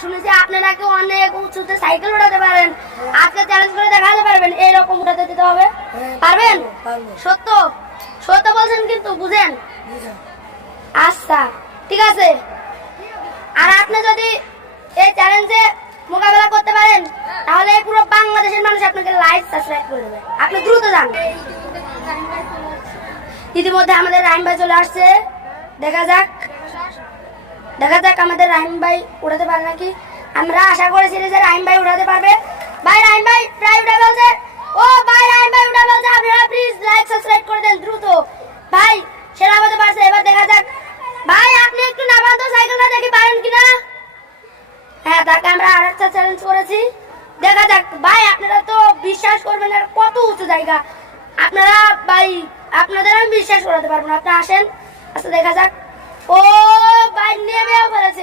শুনেছি আপনি নাকি অনেক উঁচুতে সাইকেল উঠাতে পারেন, আজকে চ্যালেঞ্জ করে দেখাতে পারবেন এইরকম উঠাতে দিতে হবে? পারবেন? সত্য সত্য বলছেন কিন্তু, বুঝেন? আচ্ছা ঠিক আছে। আর আপনি যদি এই চ্যালেঞ্জে মোকাবেলা করতে পারেন তাহলে পুরো বাংলাদেশের মানুষ আপনাকে লাইক সাবস্ক্রাইব করে দেবে। আপনি দ্রুত যান। ইতিমধ্যে আমাদের রাহিম ভাই চলে আসছে, দেখা যাক আমাদের রাহিম ভাই উঠাতে পারে নাকি। আমরা আশা করেছিলাম যে রাহিম ভাই উঠাতে পারবে। ভাই রাহিম ভাই প্রায় উঠে ফেলছে। ও ভাই রাহিম ভাই উঠে ফেলছে, আপনারা প্লিজ লাইক সাবস্ক্রাইব করে দেন দ্রুত। ভাই সে নামাতে পারছে, এবার দেখা যাক। ভাই আপনি একটু নামান তো সাইকেলটা, দেখি পারেন কিনা। হ্যাঁ, তাকে আমরা আরেকটা চ্যালেঞ্জ করেছি, দেখা যাক। ভাই আপনারা তো বিশ্বাস করবেন না কত উঁচু জায়গা, আপনারা ভাই আপনাদের আমি বিশ্বাস করাতে পারবো না। আপনি আসেন, আচ্ছা দেখা যাক। ও ভাই নেমেও ফেলেছে।